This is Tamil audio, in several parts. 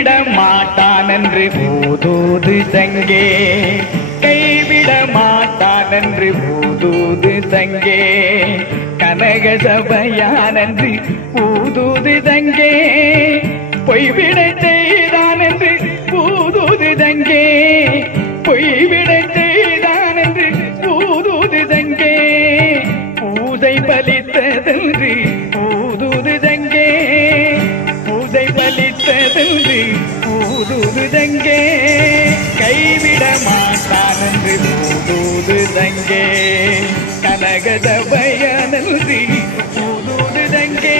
கைவிட மாட்டான் என்று ஊதூது சங்கே கைவிட மாட்டான் என்று ஊதூது சங்கே கனக சபையான் என்று ஊதூது சங்கே பொய்விட செய்தான் என்று ஊதூது சங்கே பொய்விட செய்தான் என்று ஊதூது சங்கே பூதை பலித்ததென்று ஊதூது சங்கே பூதை பலித்ததென்று ஊதூது சங்கே கைவிட மாட்டான் என்று ஊதூது சங்கே கனக சபையானன்று ஊதூது சங்கே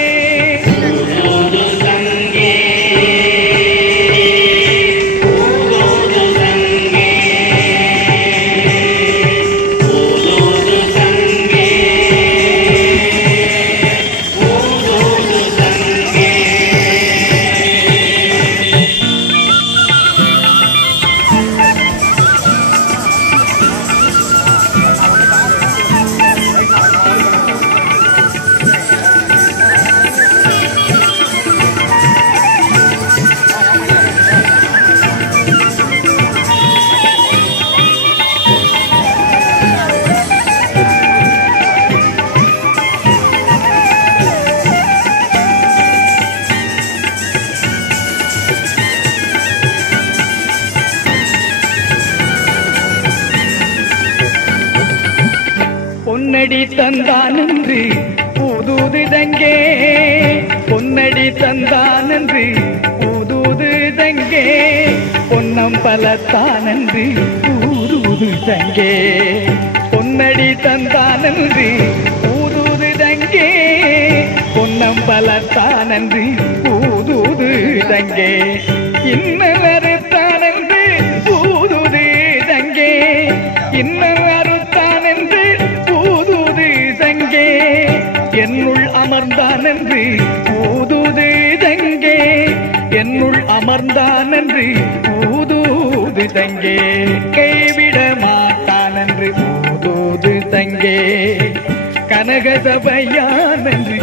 பொன்னடி தந்தான் என்று ஊதூது சங்கே பொன்னடி தந்தான் என்று ஊதூது சங்கே பொன்னம் பலத்தான் என்று ஊதூது சங்கே பொன்னடி தந்தான் என்று ஊதூது சங்கே பொன்னம் பலத்தான் என்று ஊதூது சங்கே இன்னவருத்தான் என்று ஊதூது சங்கே இன்னவருத்தான் என்று ஊதூது சங்கே என்னுள் அமர்ந்தான் என்று ஊதூது சங்கே என்னுள் அமர்ந்தான் என்று ஊதூது சங்கே கைவிட மாட்டான் என்று ஊதூது சங்கே கனக சபையான் என்று